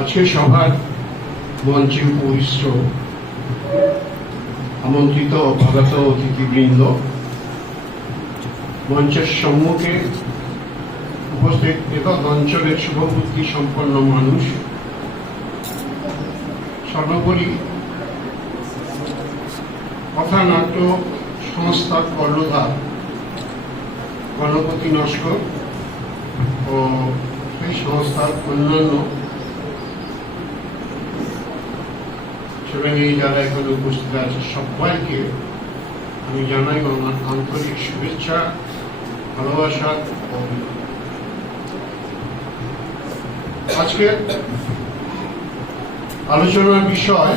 আজকে সভার মঞ্চে উপবিষ্ট আমন্ত্রিত অভ্যাগত অতিথিবৃন্দ, মঞ্চের সম্মুখে উপস্থিত এতদ অঞ্চলের শুভবুদ্ধি সম্পন্ন মানুষ, সর্বোপরি কথানাট্য সংস্থার কর্ণধার গণপতি নস্কর ও সেই সংস্থার অন্যান্য শ্রোতাগণ যারা এখানে উপস্থিত আছে, সবাইকে আমি জানাই আমার আন্তরিক শুভেচ্ছা, ভালোবাসা। আজকে আলোচনার বিষয়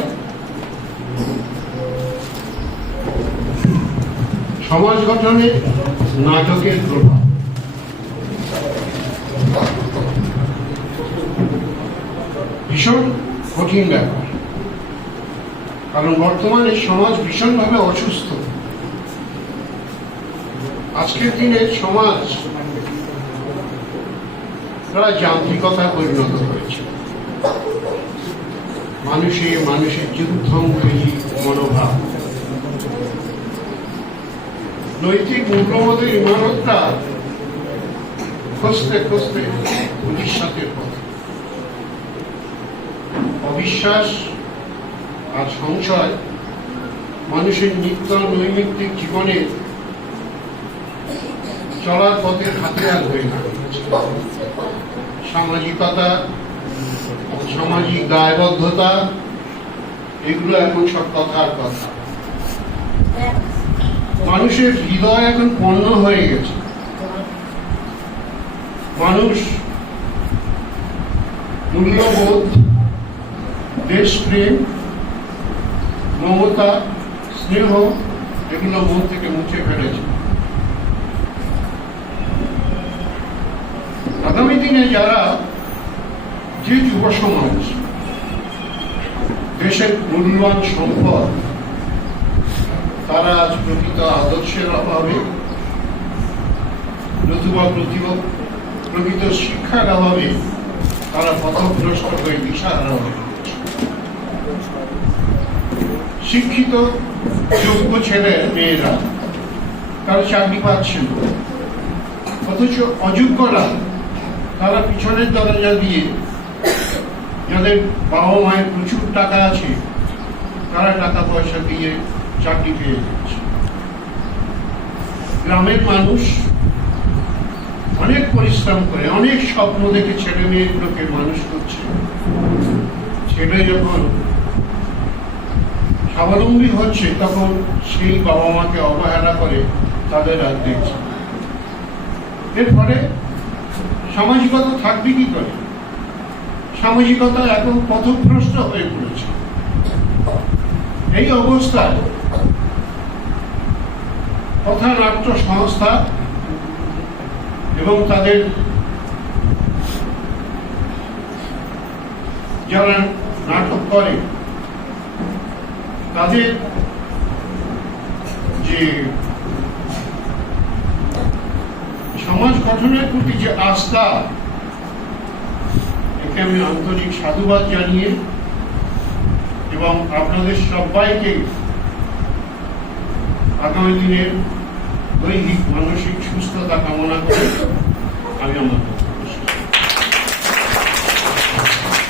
সমাজ গঠনে নাটকের প্রভাব। ভীষণ কঠিন ব্যাপার, কারণ বর্তমানে সমাজ ভীষণভাবে অসুস্থ। আজকের দিনে সমাজ প্রায় যান্ত্রিকতা পরিণত হয়েছে। মানুষের যুদ্ধমুখী মনোভাব, নৈতিক মূল্যবোধের ইমারতটা খসতে খসতে ভবিষ্যতের পথে। অবিশ্বাস আর সংশয় মানুষের নিত্য নৈমিত্তিক জীবনে চলার পথের হাতিয়ার হয়ে দাঁড়িয়েছে। সামাজিকতা, সামাজিক দায়বদ্ধতা, এগুলো এখন সব কথার কথা। মানুষের হৃদয় এখন পণ্য হয়ে গেছে। মানুষ মূল্যবোধ, দেশপ্রেম, মমতা, স্নেহ এগুলো মন থেকে মুছে ফেলেছে। আগামী দিনে যারা যে যুব সমাজ দেশের মূল্যবান সম্পদ, তারা আজ প্রকৃত আদর্শের অভাবে, নতুবা প্রকৃত শিক্ষার অভাবে তারা পথভ্রষ্ট হয়ে দিশাহারা হয়ে পড়েছে। শিক্ষিত যোগ্য ছেলে মেয়েরা তারা চাকরি পাচ্ছেন, অথচ অযোগ্যরা তারা পিছনের দরজা দিয়ে, যাদের বাবা মায়ের প্রচুর টাকা আছে, তারা টাকা পয়সা দিয়ে চাকরি পেয়ে যাচ্ছে। গ্রামের মানুষ অনেক পরিশ্রম করে, অনেক স্বপ্ন দেখে ছেলে মেয়েগুলোকে মানুষ করছে। ছেলে যখন স্বাবলম্বী হচ্ছে, তখন সেই বাবা মাকে অবহেলা করে তাদের আর দেখছে। এর ফলে সামাজিকতা থাকবে কি করে? সামাজিকতা এখন পথভ্রষ্ট হয়ে পড়েছে। এই অবস্থায় কথানাট্য সংস্থা এবং তাদের যারা নাটক করে, তাদের যে সমাজ গঠনের প্রতি যে আস্থা, একে আমি আন্তরিক সাধুবাদ জানিয়ে এবং আপনাদের সবাইকে আগামী দিনের দৈহিক মানসিক সুস্থতা কামনা করে আমি আমার